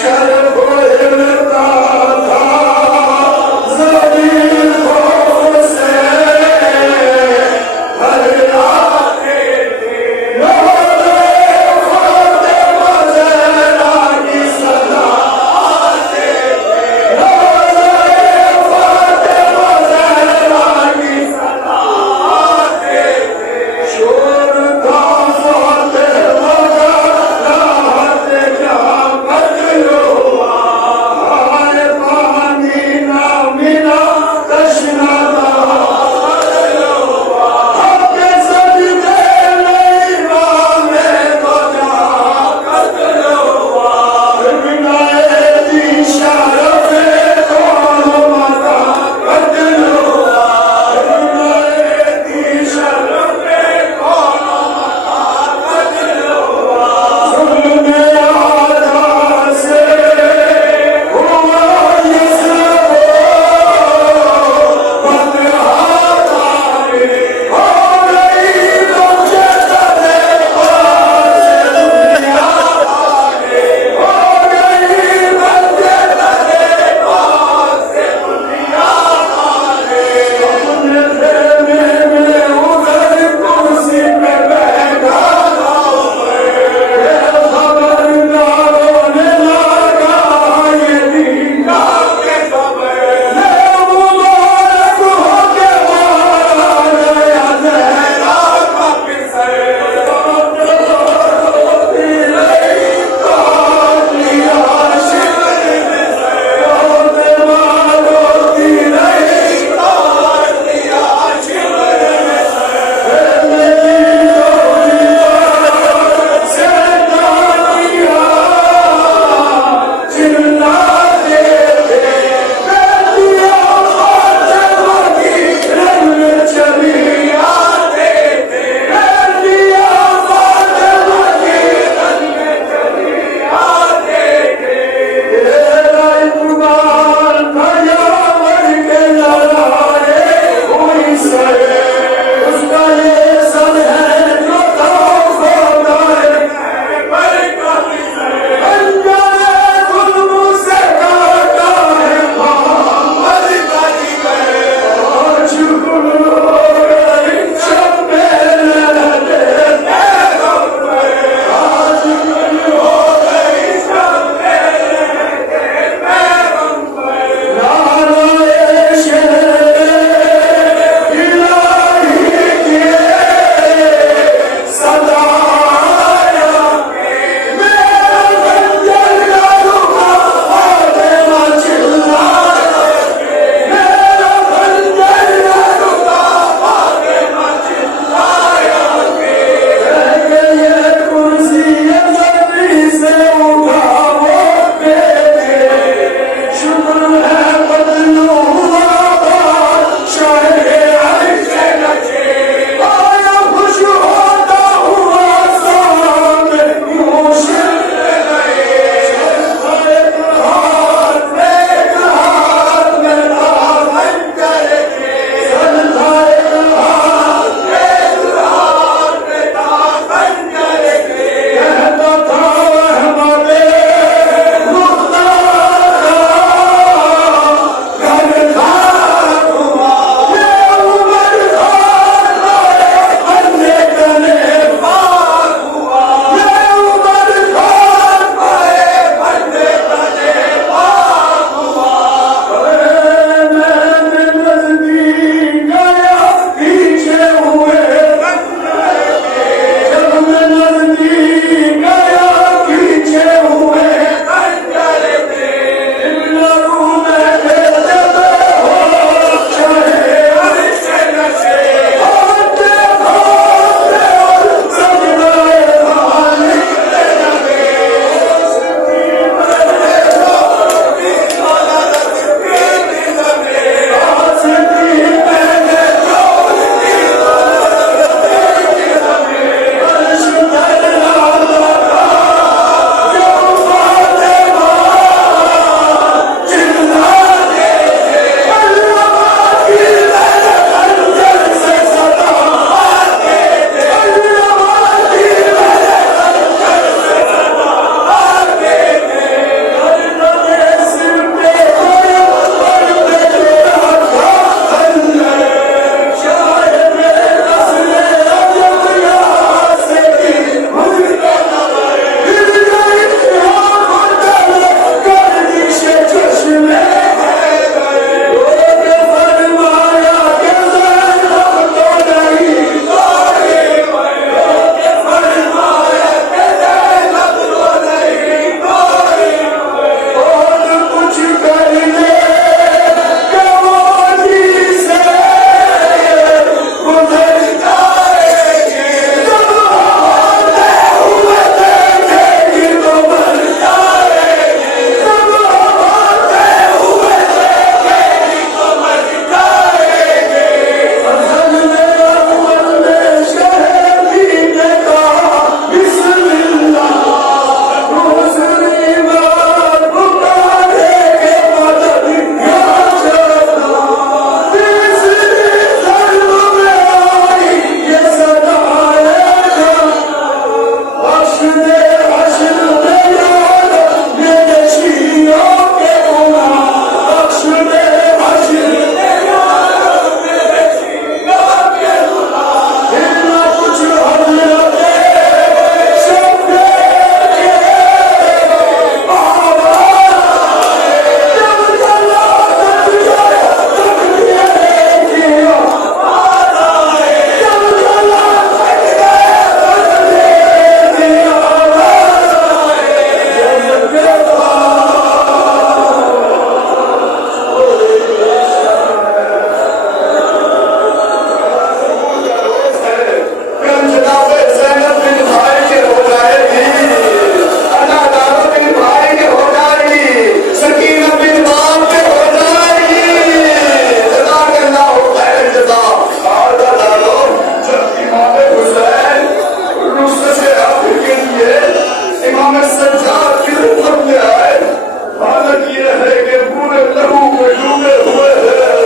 Chalo इमाम सज्जाद की खिदमत में आए। हालत ये है कि पूरे लहू में डूबे हुए हैं,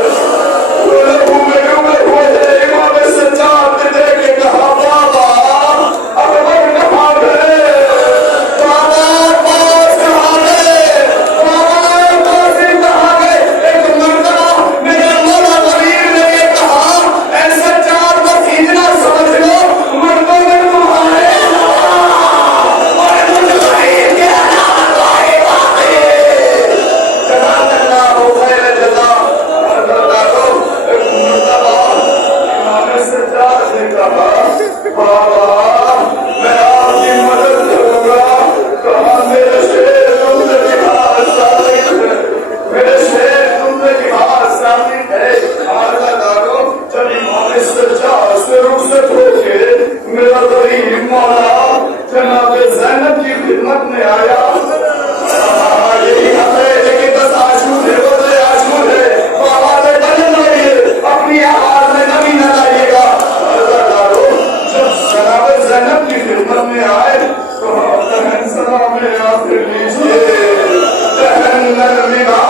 लहू में डूबे हुए हैं। इमाम सज्जाद ने देख के कहा, बाबा अब वह कहाँ गए, बाबा पास कहाँ गए, बाबा पास कहाँ गए। एक मर्तबा मेरे मौला गरीब ने ये कहा, ऐ सज्जाद बस इतना समझ लो, मर्दों में तुम्हारे मेरा गरीब मौला जनाब ज़ैनब की खिदमत में आया। यही है, लेकिन बस आशूर है, आवाज़ बदल रही है, अपनी आवाज में नमी न लाइएगा। जब जनाब ज़ैनब की खिदमत में आए तो बहन सलाम आखिर लीजिए, बहन नरमिना,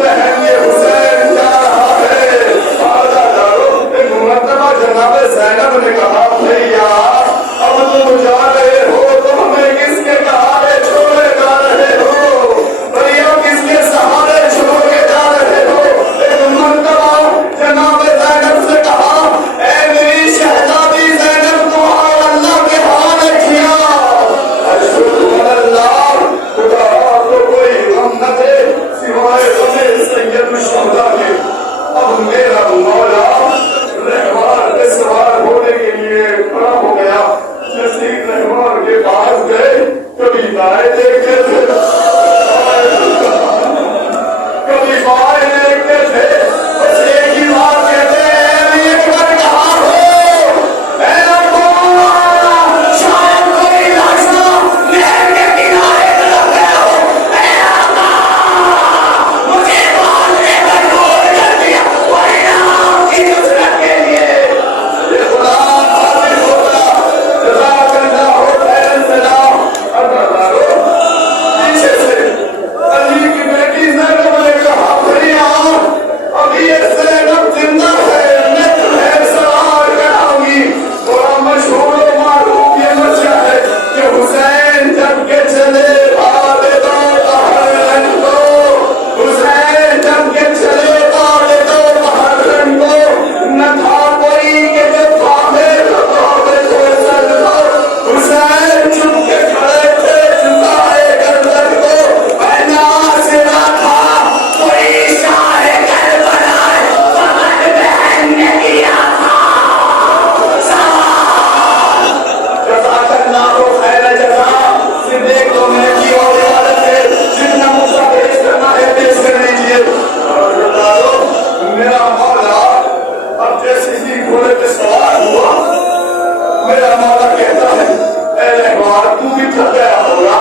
बहन ये हुसैन जा रहा है। एक मर्तबा जनाब ज़ैनब ने कहा, भैया अब तुम जा रहे हो तो हमें किसके सहारे छोड़े जा रहे हो, भैया किसके सहारे छोड़ के जा रहे हो। एक मर्तबा जनाब ज़ैनब से कहा, ऐ मेरी शहजादी ज़ैनब, तुम्हारा अल्लाह के हवाले किया। अल्लाह खुदा आपको कोई गम न दे सिवाय गमे सैयद शुहदा के। अब मेरा मौला रहमान पे सवार होने के लिए खड़ा हो गया। जैसे रहमान के पास गए, कभी दाएं देखते थे, कभी बाएं देखते थे, बस एक ही बात कहते हैं, एक बार कहाँ हो, ऐ अल्लाह, शायद कोई रास्ता नहर के किनारे तरफ गया हो, ऐ अल्लाह, मुझे बात लेकर दूर कर दिया, वरना आपकी नुसरत के लिए ये गुलाम हाजिर होगा। जज़ाकल्लाह खैरन सलाम। पीछे से अली की बेटी ज़ैनब ने कहा, भैया अभी ये ज़ैनब जिंदा है, मैं तुम्हें सवार कराऊंगी। बड़ा मशहूर और मारूफ ये मसला है कि हुसैन जब के चले भागे तो बहरन को, हुसैन जब के चले भागे तो बहरन को, न था कोई के जो भागे तो भागे तो सल्लो। हुसैन चुप के खड़े थे, झुकाए गर्दन को, पहना से ना था कोई शाह करबला, फकत बहन ने किया था सवाल। जज़ाकल्लाह खैर जज़ा। सिद्दीक तो मैं की और इबादत है, जितना मुझसे पेश करना है पेश कर लीजिए। मेरा मौला अब जैसे ही घोड़े पे सवार हुआ, मेरा मौला कहता है, ऐ रहमान तू भी थक गया होगा,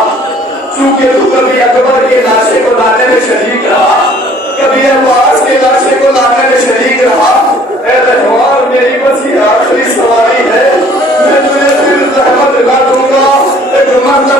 चूंकि तू कभी अकबर के लाशे को लाने में शरीक रहा, कभी अब्बास के लाशे को लाने में शरीक रहा। ऐ रहमान मेरी बस ये आखिरी सवारी है, मैं तुझे फिर रहमत दिला दूंगा। एक मर्तबा